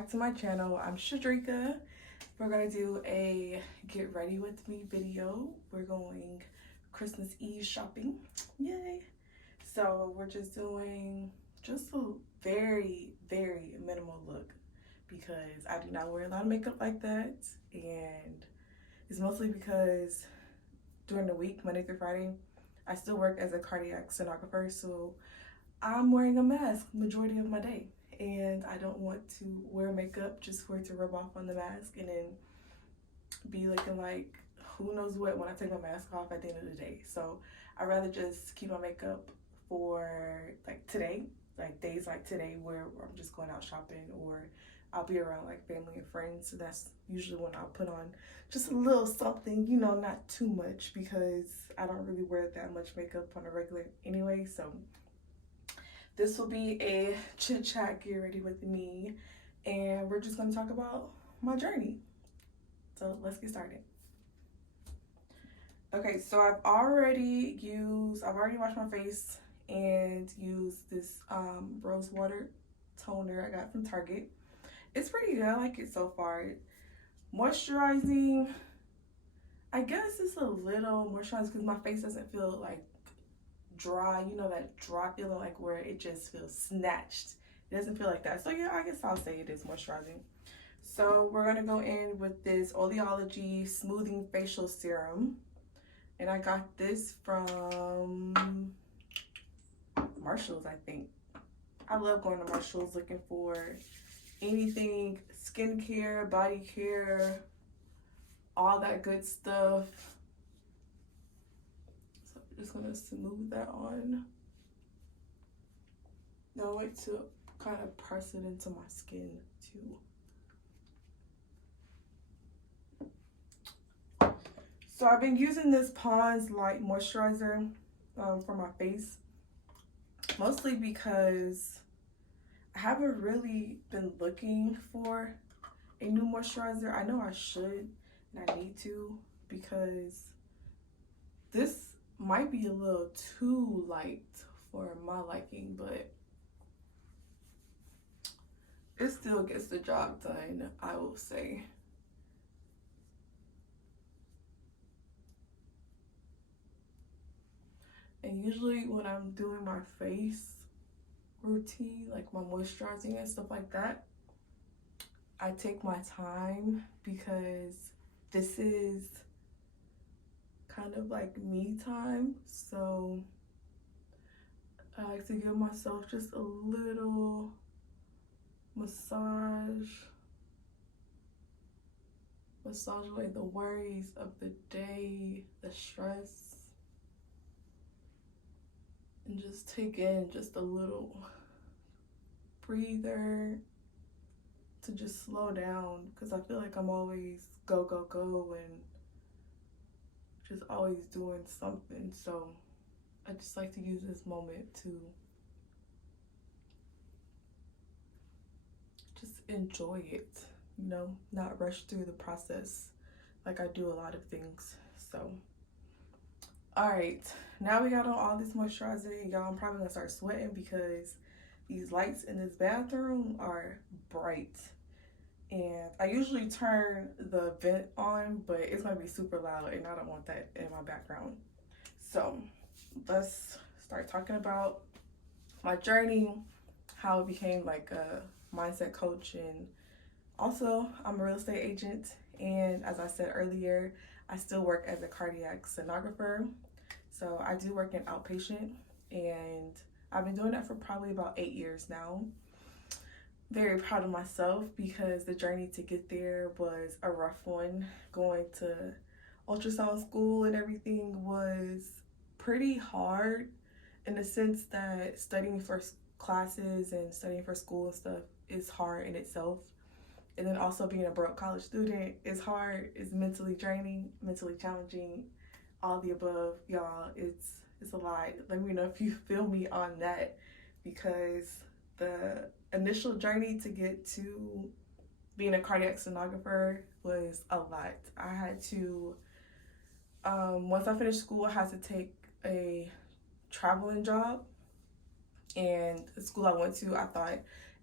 back to my channel. I'm Shadrika. We're gonna do a get ready with me video. We're going Christmas Eve shopping. Yay! So we're just doing just a very, very minimal look because I do not wear a lot of makeup like that, and it's mostly because during the week, Monday through Friday, I still work as a cardiac sonographer, so I'm wearing a mask majority of my day, and I don't want to wear makeup just for it to rub off on the mask and then be looking like who knows what when I take my mask off at the end of the day. So I'd rather just keep my makeup for like today, like days like today where I'm just going out shopping or I'll be around like family and friends. So that's usually when I'll put on just a little something, you know, not too much because I don't really wear that much makeup on a regular anyway. So this will be a chit chat, get ready with me, and we're just gonna talk about my journey. So let's get started. Okay, so I've already washed my face and used this rose water toner I got from Target. It's pretty good, I like it so far. Moisturizing, I guess it's a little moisturized because my face doesn't feel like dry, you know, that dry feeling like where it just feels snatched. It doesn't feel like that. So yeah, I guess I'll say it is moisturizing. So we're gonna go in with this Oleology Smoothing Facial Serum, and I got this from Marshalls, I think. I love going to Marshalls looking for anything skincare, body care, all that good stuff. So I'm just gonna smooth that on. Now wait to kind of press it into my skin too. So I've been using this Pond's Light Moisturizer for my face, mostly because I haven't really been looking for a new moisturizer. I know I should and I need to because this might be a little too light for my liking, but it still gets the job done, I will say. And usually when I'm doing my face routine, like my moisturizing and stuff like that, I take my time because this is kind of like me time. So I like to give myself just a little massage away the worries of the day, the stress, and just take in just a little breather to just slow down, because I feel like I'm always go, go, go and just always doing something. So I just like to use this moment to just enjoy it, you know, not rush through the process like I do a lot of things. So all right, now we got on all this moisturizer. Y'all, I'm probably gonna start sweating because these lights in this bathroom are bright. And I usually turn the vent on, but it's gonna be super loud and I don't want that in my background. So let's start talking about my journey, how I became like a mindset coach, and also I'm a real estate agent. And as I said earlier, I still work as a cardiac sonographer. So I do work in outpatient, and I've been doing that for probably about 8 years now. Very proud of myself because the journey to get there was a rough one. Going to ultrasound school and everything was pretty hard in the sense that studying for classes and studying for school and stuff is hard in itself. And then also being a broke college student is hard, it's mentally draining, mentally challenging, all the above. Y'all, it's a lot. Let me know if you feel me on that, because the initial journey to get to being a cardiac sonographer was a lot. I had to, once I finished school, I had to take a traveling job, and the school I went to, I thought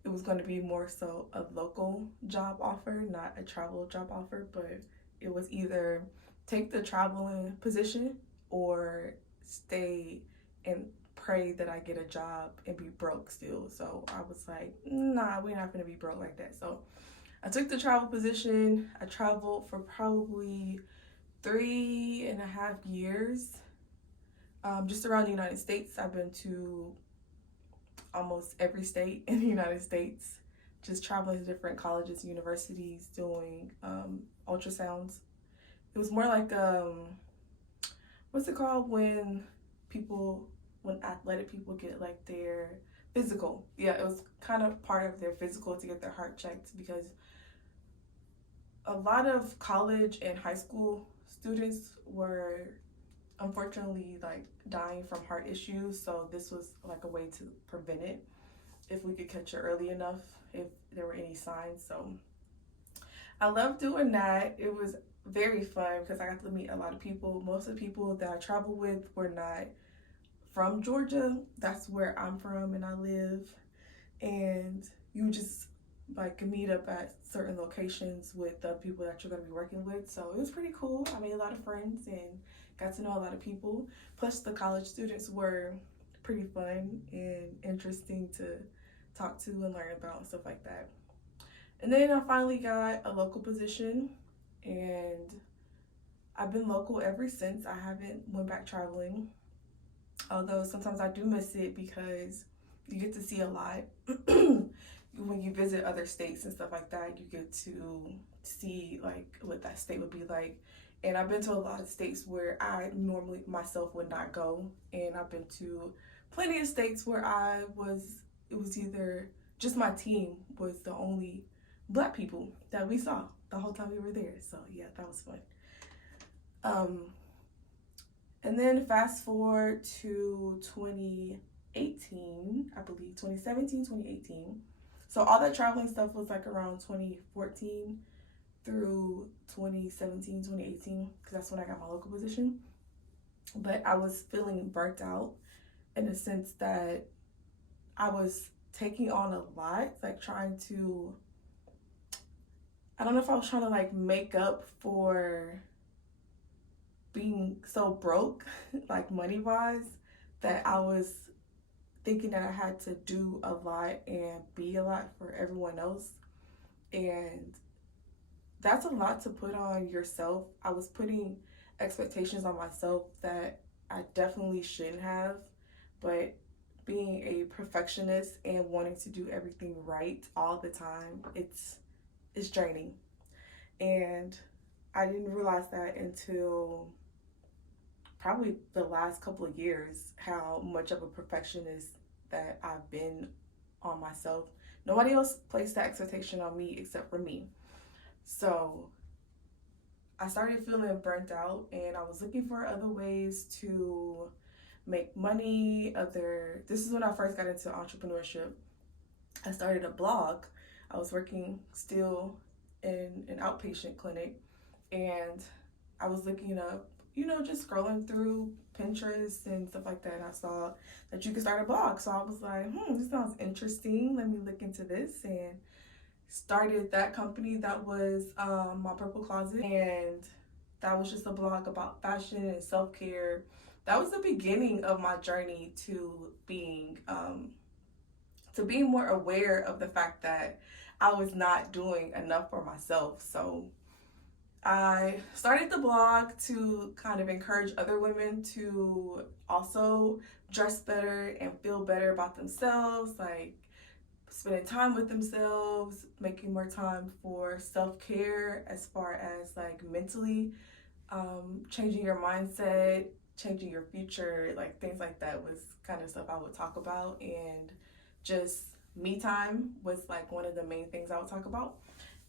it was going to be more so a local job offer, not a travel job offer, but it was either take the traveling position or stay and pray that I get a job and be broke still. So I was like, nah, we're not going to be broke like that. So I took the travel position. I traveled for probably 3.5 years, just around the United States. I've been to almost every state in the United States, just traveling to different colleges and universities doing ultrasounds. It was more like, what's it called when athletic people get like their physical. Yeah, it was kind of part of their physical to get their heart checked, because a lot of college and high school students were unfortunately like dying from heart issues, so this was like a way to prevent it if we could catch it early enough, if there were any signs. So I love doing that. It was very fun because I got to meet a lot of people. Most of the people that I traveled with were not from Georgia. That's where I'm from and I live. And you just like meet up at certain locations with the people that you're going to be working with. So it was pretty cool. I made a lot of friends and got to know a lot of people. Plus the college students were pretty fun and interesting to talk to and learn about and stuff like that. And then I finally got a local position, and I've been local ever since. I haven't went back traveling, although sometimes I do miss it because you get to see a lot. When you visit other states and stuff like that, you get to see like what that state would be like. And I've been to a lot of states where I normally myself would not go, and I've been to plenty of states where it was either just my team was the only Black people that we saw the whole time we were there. So yeah, that was fun. And then fast forward to 2018, I believe, 2017, 2018. So all that traveling stuff was like around 2014 through 2017, 2018, because that's when I got my local position. But I was feeling burnt out in the sense that I was taking on a lot, like trying to, I don't know if I was trying to like make up for being so broke, like money wise, that I was thinking that I had to do a lot and be a lot for everyone else. And that's a lot to put on yourself. I was putting expectations on myself that I definitely shouldn't have, but being a perfectionist and wanting to do everything right all the time, it's draining. And I didn't realize that until probably the last couple of years, how much of a perfectionist that I've been on myself. Nobody else placed that expectation on me except for me. So I started feeling burnt out, and I was looking for other ways to make money. This is when I first got into entrepreneurship. I started a blog. I was working still in an outpatient clinic, and I was looking up, just scrolling through Pinterest and stuff like that, and I saw that you could start a blog. So I was like, this sounds interesting. Let me look into this, and started that company. That was my Purple Closet, and that was just a blog about fashion and self-care. That was the beginning of my journey to being more aware of the fact that I was not doing enough for myself. So I started the blog to kind of encourage other women to also dress better and feel better about themselves, like spending time with themselves, making more time for self-care as far as like mentally, changing your mindset, changing your future, like things like that was kind of stuff I would talk about. And just me time was like one of the main things I would talk about.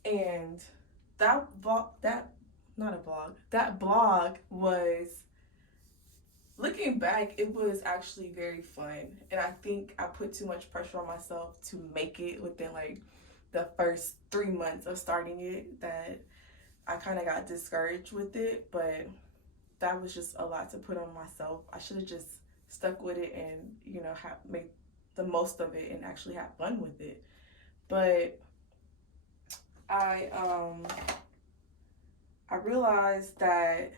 And that blog was, looking back, it was actually very fun. And I think I put too much pressure on myself to make it within like the first 3 months of starting it, that I kind of got discouraged with it. But that was just a lot to put on myself. I should have just stuck with it and, make the most of it and actually have fun with it. But I I realized that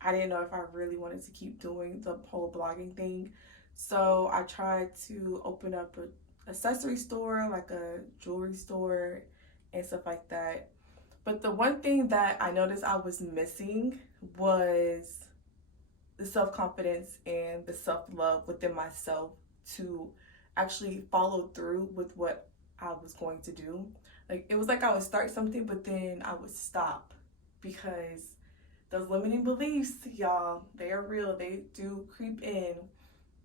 I didn't know if I really wanted to keep doing the whole blogging thing. So I tried to open up a accessory store, like a jewelry store and stuff like that. But the one thing that I noticed I was missing was the self-confidence and the self-love within myself to actually follow through with what I was going to do. Like, it was like I would start something, but then I would stop because those limiting beliefs, y'all, they are real. They do creep in.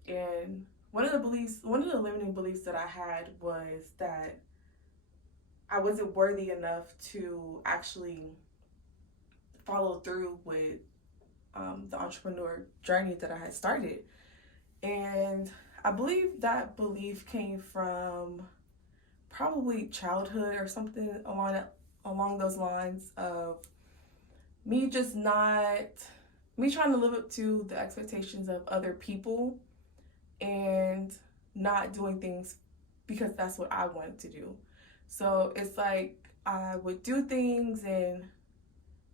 And one of the limiting beliefs that I had was that I wasn't worthy enough to actually follow through with the entrepreneur journey that I had started. And I believe that belief came from probably childhood or something along those lines of me just not me trying to live up to the expectations of other people and not doing things because that's what I wanted to do. So it's like I would do things and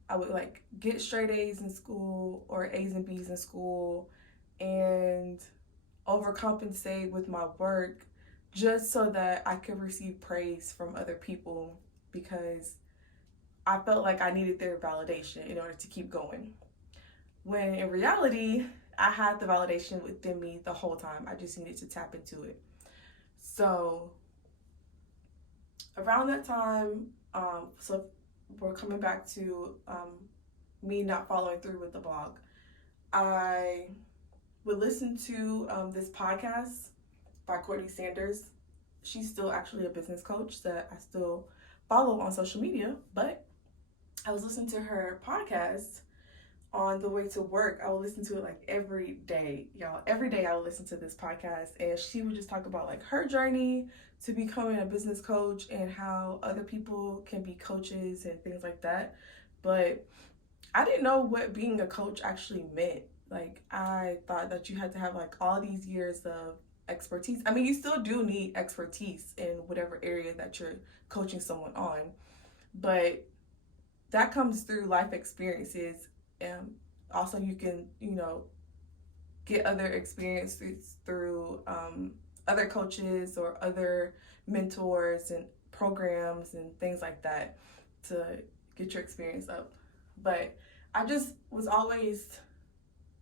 I would like get straight A's in school or A's and B's in school and overcompensate with my work just so that I could receive praise from other people because I felt like I needed their validation in order to keep going. When in reality, I had the validation within me the whole time. I just needed to tap into it. So around that time, so we're coming back to me not following through with the blog. I would listen to this podcast by Courtney Sanders. She's still actually a business coach that I still follow on social media, but I was listening to her podcast on the way to work. I would listen to it like every day, y'all. Every day I would listen to this podcast, and she would just talk about like her journey to becoming a business coach and how other people can be coaches and things like that. But I didn't know what being a coach actually meant. Like, I thought that you had to have like all these years of expertise. I mean, you still do need expertise in whatever area that you're coaching someone on, but that comes through life experiences. And also you can, get other experiences through other coaches or other mentors and programs and things like that to get your experience up. But I just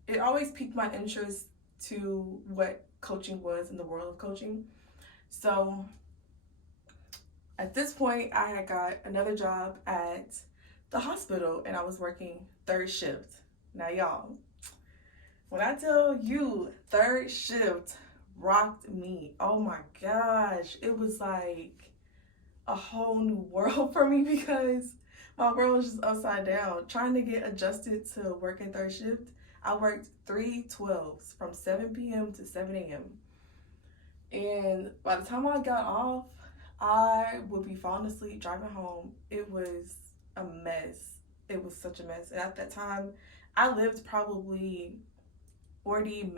it always piqued my interest to what coaching was in the world of coaching. So at this point, I had got another job at the hospital and I was working third shift. Now, y'all, when I tell you third shift rocked me, oh my gosh, it was like a whole new world for me because my world was just upside down. Trying to get adjusted to working third shift, I worked 3/12s from 7 p.m. to 7 a.m. And by the time I got off, I would be falling asleep driving home. It was a mess. It was such a mess. And at that time, I lived probably 45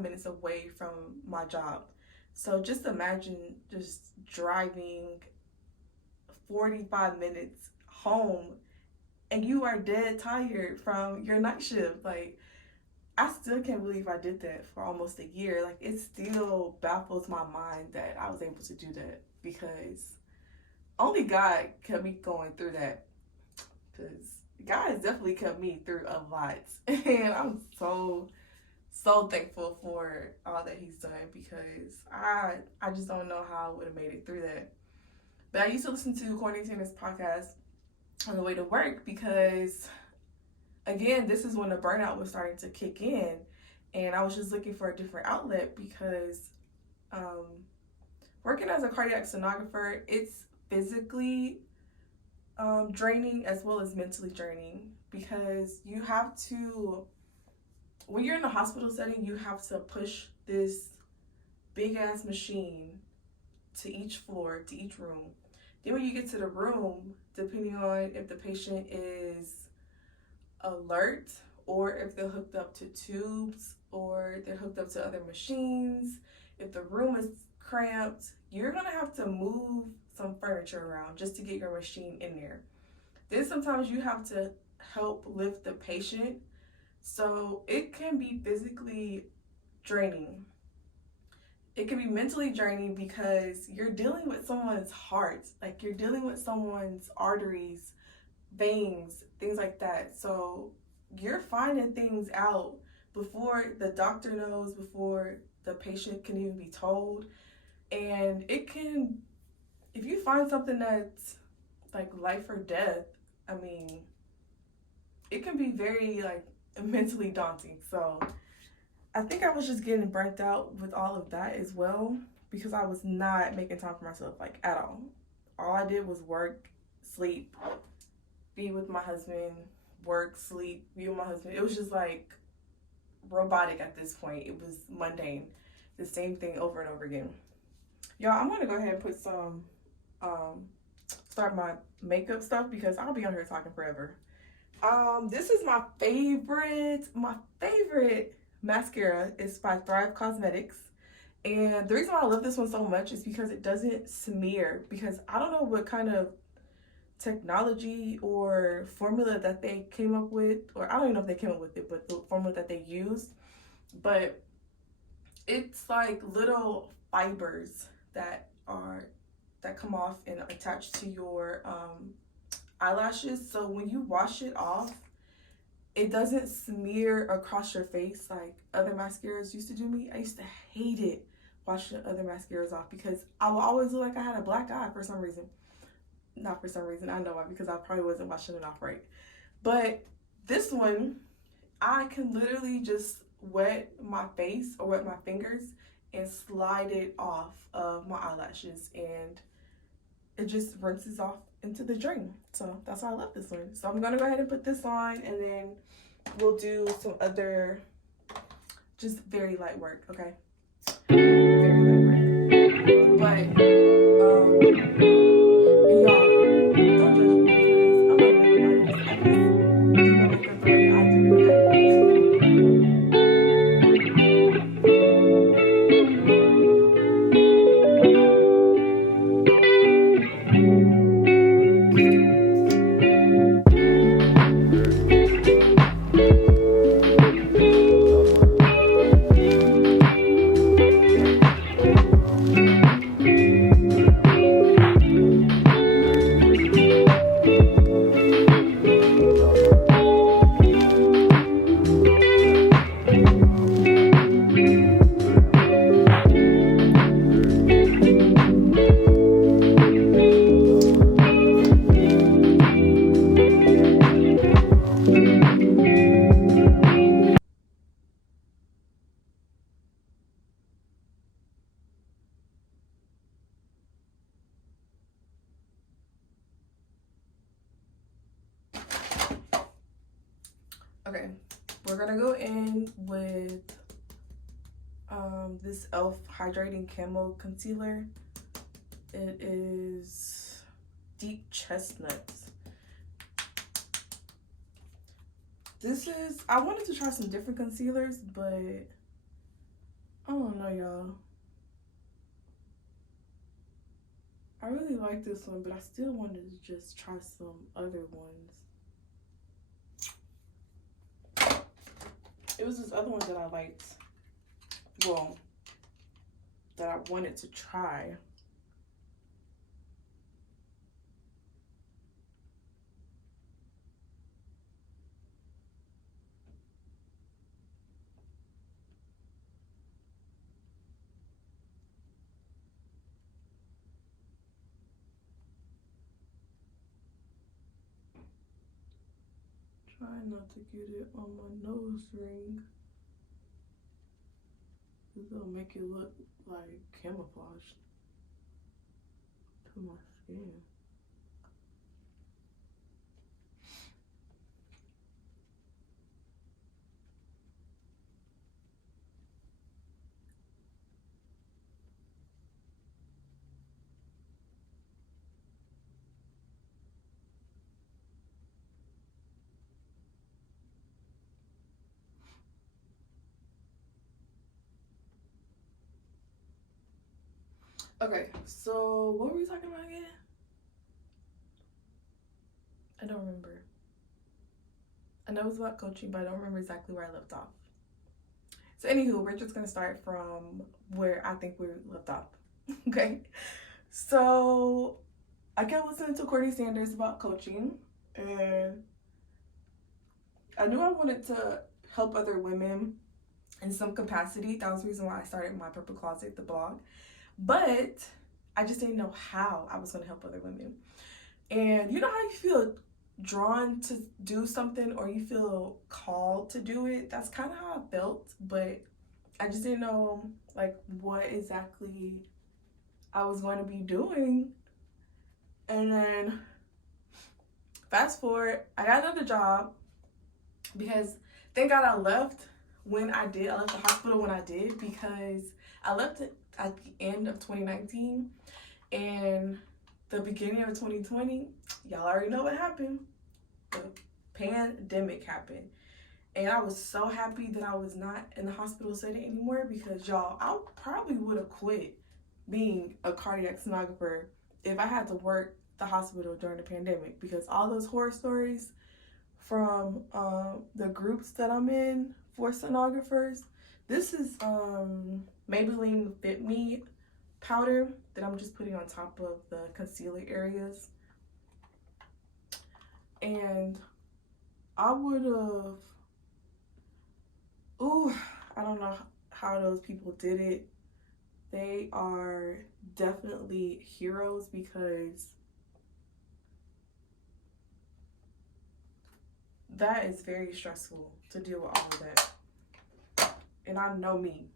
minutes away from my job. So just imagine just driving 45 minutes home and you are dead tired from your night shift. Like, I still can't believe I did that for almost a year. Like, it still baffles my mind that I was able to do that because only God kept me going through that. Because God has definitely kept me through a lot. And I'm so thankful for all that he's done because I just don't know how I would have made it through that. But I used to listen to Courtney Sanders' podcast on the way to work because, again, this is when the burnout was starting to kick in, and I was just looking for a different outlet because working as a cardiac sonographer, it's physically draining as well as mentally draining because you have to, when you're in a hospital setting, you have to push this big ass machine to each floor, to each room. Then when you get to the room, depending on if the patient is alert or if they're hooked up to tubes or they're hooked up to other machines, if the room is cramped, you're gonna have to move some furniture around just to get your machine in there. Then sometimes you have to help lift the patient, so it can be physically draining. It can be mentally draining because you're dealing with someone's heart, like you're dealing with someone's arteries, veins, things like that. So you're finding things out before the doctor knows, before the patient can even be told. And it can, if you find something that's like life or death, I mean, it can be very like mentally daunting. So I think I was just getting burnt out with all of that as well, because I was not making time for myself, like, at all. All I did was work, sleep, be with my husband, work, sleep, be with my husband. It was just like robotic at this point. It was mundane. The same thing over and over again. Y'all, I'm gonna go ahead and put some, start my makeup stuff because I'll be on here talking forever. This is my favorite mascara. It's by Thrive Cosmetics. And the reason why I love this one so much is because it doesn't smear, because I don't know what kind of technology or formula that they came up with, or I don't even know if they came up with it, but the formula that they used. But it's like little fibers that come off and attach to your eyelashes. So when you wash it off, it doesn't smear across your face like other mascaras used to do me. I used to hate it washing other mascaras off because I would always look like I had a black eye for some reason. Not for some reason, I know why, because I probably wasn't washing it off right. But this one, I can literally just wet my face or wet my fingers and slide it off of my eyelashes, and it just rinses off into the drain. So that's why I love this one. So I'm gonna go ahead and put this on, and then we'll do some other just very light work, okay? Very light work. But y'all, don't judge me because I'm not makeup artist. I just do my makeup the way that I do it, okay? Okay, we're gonna go in with this e.l.f. Hydrating Camo Concealer. It is Deep Chestnuts. This is, I wanted to try some different concealers, but I don't know, y'all. I really like this one, but I still wanted to just try some other ones. It was this other one that I liked, well, that I wanted to try. Try not to get it on my nose ring, because it'll make it look like camouflage to my skin. Okay, so what were we talking about again? I don't remember. I know it was about coaching, but I don't remember exactly where I left off. So anywho, we're just gonna start from where I think we left off. Okay. So I kept listening to Courtney Sanders about coaching, and I knew I wanted to help other women in some capacity. That was the reason why I started my Purple Closet, the blog. But I just didn't know how I was going to help other women. And you know how you feel drawn to do something, or you feel called to do it? That's kind of how I felt, but I just didn't know like what exactly I was going to be doing. And then fast forward, I got another job because thank God I left when I did. I left the hospital when I did because I left it at the end of 2019, and the beginning of 2020, y'all already know what happened. The pandemic happened. And I was so happy that I was not in the hospital setting anymore, because y'all, I probably would have quit being a cardiac sonographer if I had to work the hospital during the pandemic, because all those horror stories from the groups that I'm in for sonographers. This is Maybelline Fit Me powder that I'm just putting on top of the concealer areas. And I would have, I don't know how those people did it. They are definitely heroes, because that is very stressful to deal with all of that. And I know me.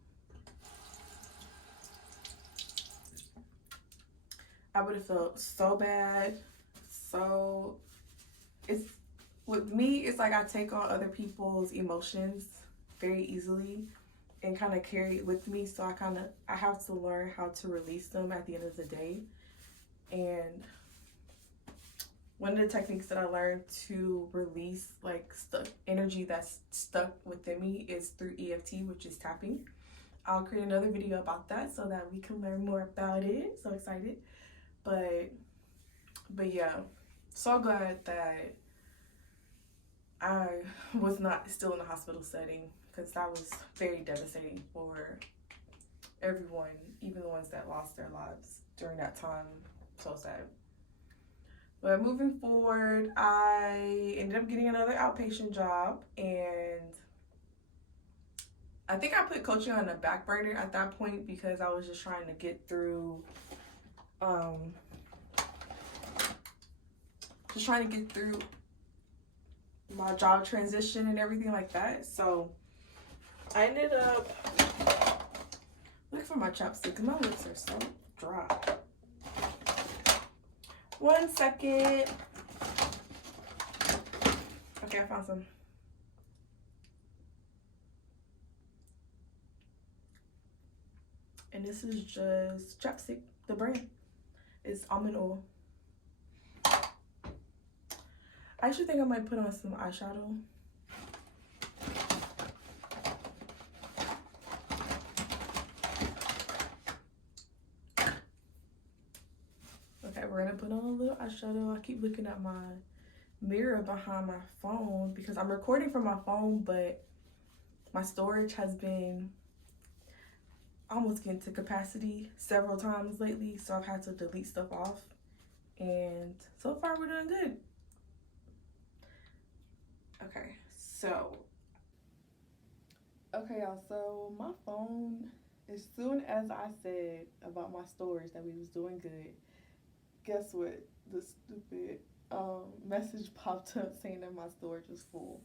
I would have felt so bad. So it's, with me, it's like I take on other people's emotions very easily and kind of carry it with me. So I have to learn how to release them at the end of the day. And one of the techniques that I learned to release like stuck energy that's stuck within me is through EFT, which is tapping. I'll create another video about that so that we can learn more about it. So excited. But yeah, so glad that I was not still in the hospital setting, because that was very devastating for everyone, even the ones that lost their lives during that time. So sad. But moving forward, I ended up getting another outpatient job, and I think I put coaching on the back burner at that point because I was just trying to get through my job transition and everything like that. So I ended up looking for my chapstick because my lips are so dry. 1 second. Okay, I found some. And this is just chapstick. The brand is almond oil. I actually think I might put on some eyeshadow. Okay, we're gonna put on a little eyeshadow. I keep looking at my mirror behind my phone because I'm recording from my phone, but my storage has been almost getting to capacity several times lately, so I've had to delete stuff off. And so far we're doing good. Okay, y'all, so my phone, as soon as I said about my storage that we was doing good, guess what? The stupid message popped up saying that my storage was full.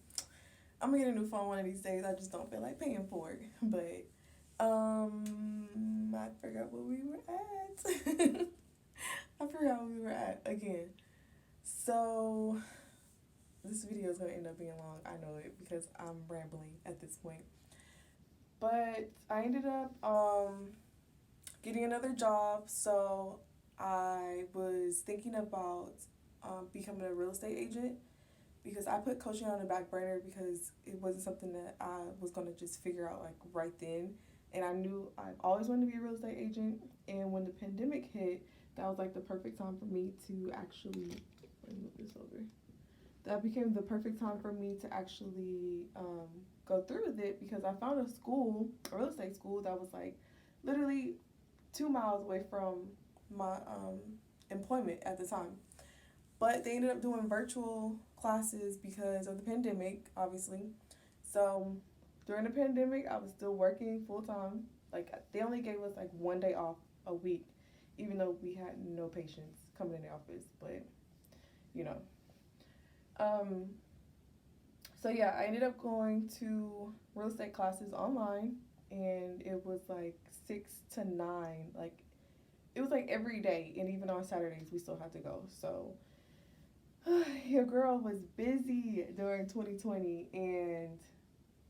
I'm gonna get a new phone one of these days. I just don't feel like paying for it. But I forgot where we were at. I forgot where we were at again. So this video is gonna end up being long. I know it because I'm rambling at this point. But I ended up getting another job. So I was thinking about becoming a real estate agent, because I put coaching on the back burner because it wasn't something that I was going to just figure out like right then. and I knew I always wanted to be a real estate agent. And when the pandemic hit, that was like the perfect time for me to actually, let me move this over. That became the perfect time for me to actually go through with it, because I found a school, a real estate school, that was like literally 2 miles away from my employment at the time. But they ended up doing virtual classes because of the pandemic, obviously. So during the pandemic, I was still working full time. Like, they only gave us like 1 day off a week, even though we had no patients coming in the office. But you know, um, so yeah, I ended up going to real estate classes online, and it was like 6 to 9. Like, it was like every day, and even on Saturdays we still had to go. So your girl was busy during 2020, and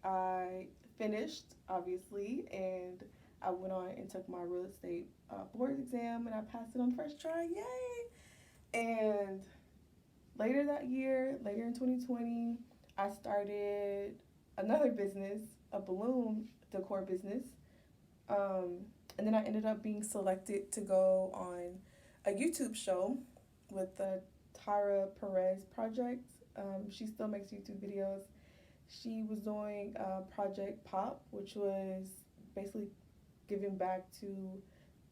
I finished, obviously, and I went on and took my real estate board exam, and I passed it on the first try. Yay! And later that year, later in 2020, I started another business, a balloon decor business. Um, and then I ended up being selected to go on a YouTube show with the Tyra Perez project. She still makes YouTube videos. She was doing Project Pop, which was basically giving back to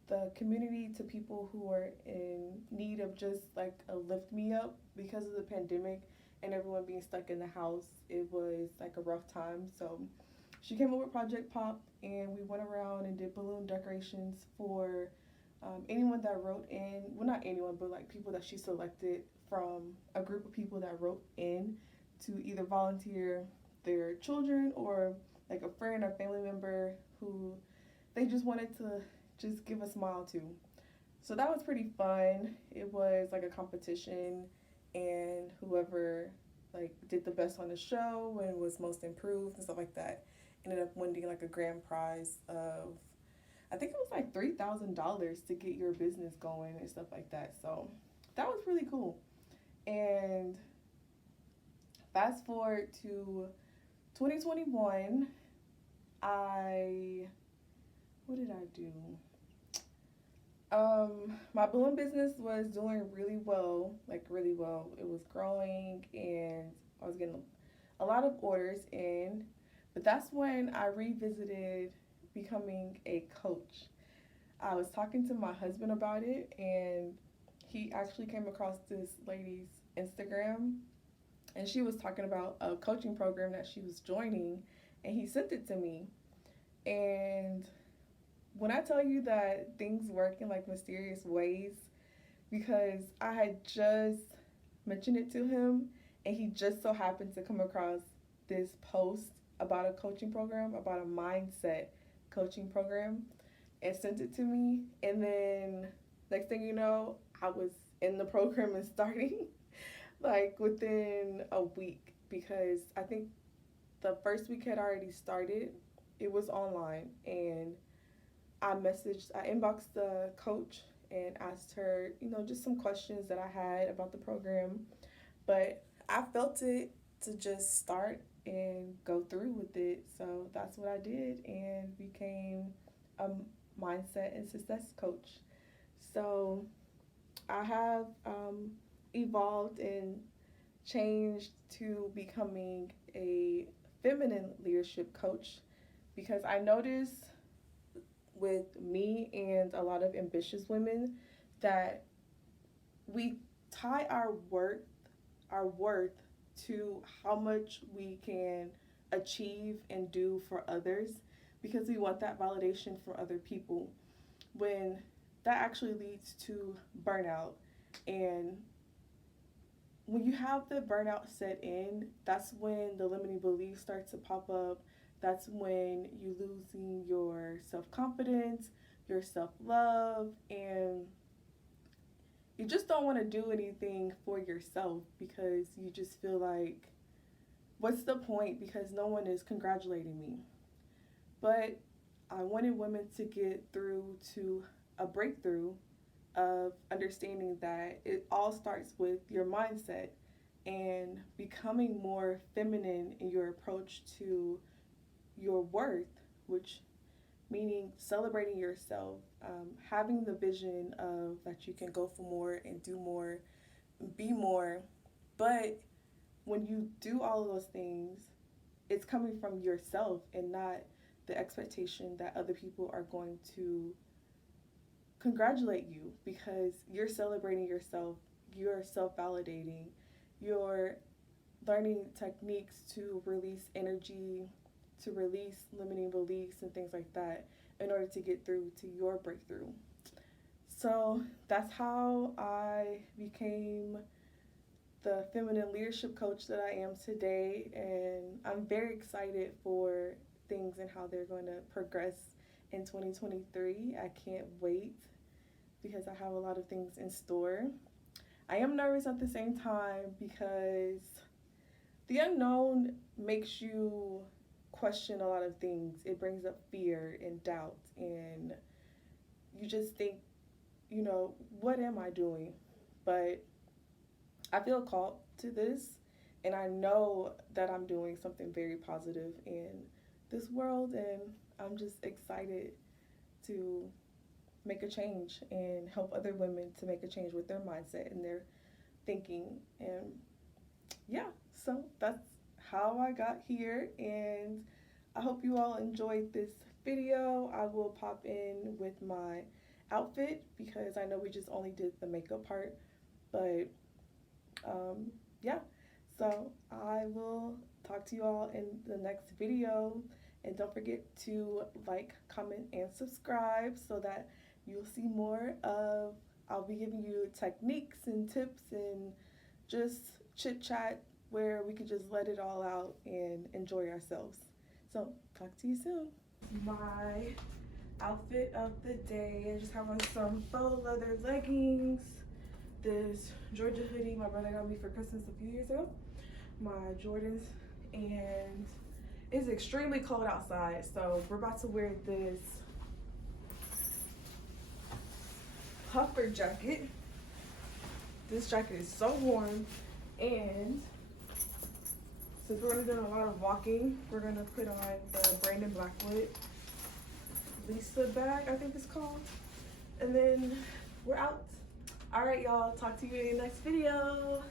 the community, to people who were in need of just like a lift me up because of the pandemic and everyone being stuck in the house. It was like a rough time. So she came up with Project Pop, and we went around and did balloon decorations for anyone that wrote in. Well, not anyone, but like people that she selected from a group of people that wrote in to either volunteer their children, or like a friend or family member who they just wanted to just give a smile to. So that was pretty fun. It was like a competition, and whoever like did the best on the show and was most improved and stuff like that ended up winning like a grand prize of, I think it was like $3,000 to get your business going and stuff like that. So that was really cool. And fast forward to 2021, what did I do? My balloon business was doing really well, like really well. It was growing, and I was getting a lot of orders in. But that's when I revisited becoming a coach. I was talking to my husband about it, and he actually came across this lady's Instagram, and she was talking about a coaching program that she was joining, and he sent it to me. And when I tell you that things work in like mysterious ways, because I had just mentioned it to him, and he just so happened to come across this post about a coaching program, about a mindset coaching program, and sent it to me. And then next thing you know, I was in the program and starting like within a week, because I think the first week had already started. It was online, and I inboxed the coach and asked her, just some questions that I had about the program. But I felt it to just start and go through with it. So that's what I did, and became a mindset and success coach. So I have evolved and changed to becoming a feminine leadership coach, because I noticed with me and a lot of ambitious women that we tie our worth to how much we can achieve and do for others, because we want that validation from other people, when that actually leads to burnout. And when you have the burnout set in, that's when the limiting beliefs start to pop up. That's when you losing your self-confidence, your self-love, and you just don't want to do anything for yourself, because you just feel like, what's the point, because no one is congratulating me. But I wanted women to get through to a breakthrough of understanding that it all starts with your mindset and becoming more feminine in your approach to your worth, which meaning celebrating yourself, having the vision of that you can go for more and do more, be more. But when you do all of those things, it's coming from yourself and not the expectation that other people are going to congratulate you, because you're celebrating yourself, you're self validating, you're learning techniques to release energy, to release limiting beliefs and things like that in order to get through to your breakthrough. So that's how I became the feminine leadership coach that I am today, and I'm very excited for things and how they're going to progress in 2023. I can't wait because I have a lot of things in store. I am nervous at the same time because the unknown makes you question a lot of things. It brings up fear and doubt, and you just think, what am I doing? But I feel called to this, and I know that I'm doing something very positive in this world, and I'm just excited to make a change and help other women to make a change with their mindset and their thinking. And yeah, so that's how I got here, and I hope you all enjoyed this video. I will pop in with my outfit because I know we just only did the makeup part, but yeah, so I will talk to you all in the next video, and don't forget to like, comment, and subscribe so that you'll see more of, I'll be giving you techniques and tips and just chit chat where we could just let it all out and enjoy ourselves. So talk to you soon. My outfit of the day, I just have on some faux leather leggings, this Georgia hoodie my brother got me for Christmas a few years ago, my Jordans, and it's extremely cold outside, so we're about to wear this puffer jacket. This jacket is so warm, and since we're gonna do a lot of walking, we're gonna put on the Brandon Blackwood Lisa bag, I think it's called, and then we're out. All right, y'all, talk to you in the next video.